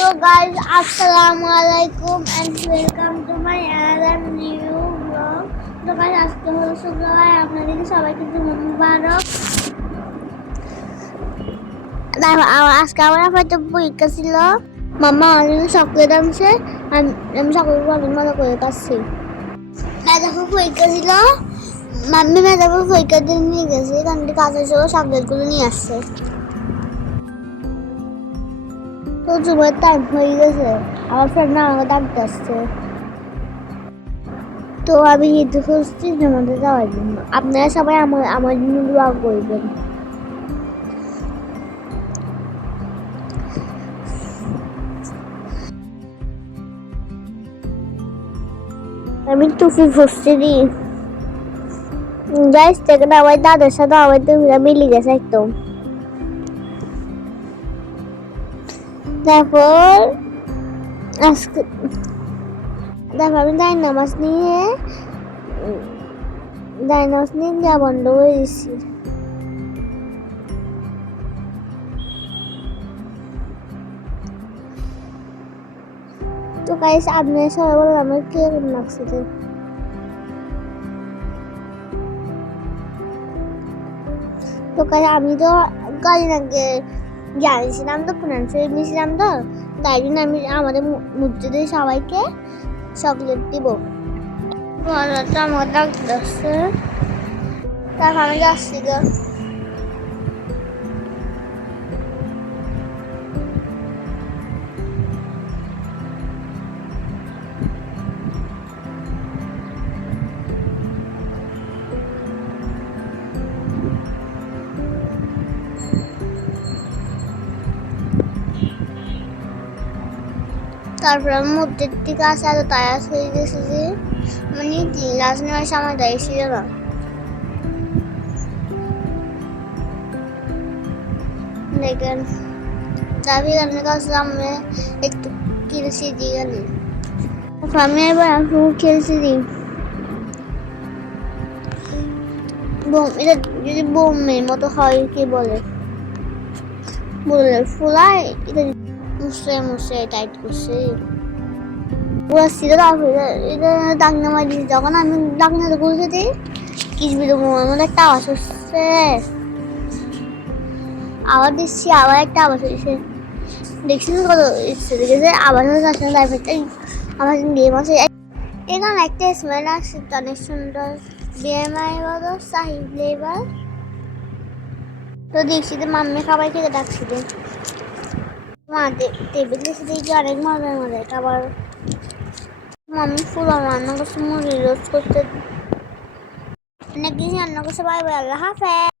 So guys, Assalamualaikum and welcome to my another new vlog. So guys, আজকে হলো শুক্রবার, আপনাদেরকে সবাইকে মুবারক। আজকে আমার হয়তো পরীক্ষা ছিল। মাম্মা অনেক চকলেট আনছে, আমি চকলেট অনেক মজা করে খাচ্ছি। মেয়েটাকে পরীক্ষা ছিল, মাম্মি মেয়েটাকে পরীক্ষা দিয়ে নিয়ে গেছে, এখান থেকে কাজের সঙ্গে চকলেটগুলো নিয়ে আসছে। তো জুমের টাইম হয়ে গেছে, আমার ফ্রেন্ড আমাকে ডাকতে আসছে। তো আমি ঈদ খুঁজছি জমাতে যাওয়ার জন্য। আপনারা সবাই আমার জন্য দোয়া করবেন। আমি টুপি খুঁজছি দি গাইস, থেকে আমার দাদার সাথে আমার টুপিটা মিলে গেছে একদম। তারপর আজকে আমি নামাজ নিয়ে যা বন্ধ করে দিচ্ছি। তো গাইস, আপনারা সবাই বলেন আমার কিরকম লাগছে। তো গাইস, আমি তো কদিন আগে জানিয়েছিলাম তো, কোরআন শরীফ নিয়েছিলাম তো, তাই জন্য আমি আমাদের মসজিদের সবাইকে চকলেট দিব। আমার ডাক্তার আসছে, তারপর আমি যাচ্ছি গো। তারপর আমি মসজিদ থেকে আসে এত টায়ার্ড হয়ে গেছে যে মানে ক্লাস নেওয়ার সময় দাঁড়িয়েছিল না। দেখেন চাবি গানের কাছে আমি একটু খেলছি দিয়ে গেলি, আমি এবার খেলছি দিই। এটা যদি বোমের মতো হয় কি বলে ফুলায়, এটা মুসে টাইট করছে পুরো ছিল। এটা ডাকনা মারি যখন আমি ডাকনাতে খুলতে দিই কিসবির মধ্যে একটা আওয়াজ হচ্ছে, আবার দিচ্ছি, আবার একটা আওয়াজ হয়েছে। দেখছি কত ইচ্ছে দেখেছে আবার আসলে ড্রাইভারটা আমার গেম আছে। এখানে একটা স্মেল আসছে অনেক সুন্দর, বিএমআই বলো সাহিব লেবার। তো দেখছি তো মাম্মি খাবার খেতে ডাকছিল, মা টেবিল দেখে দেখি অনেক মজার মজার খাবার। মাম্মি ফুল রান্না করছে, মুড়ি রোস্ট করতে, অনেক কিছু রান্না করছে। বাই বাই, আল্লাহ হাফেজ।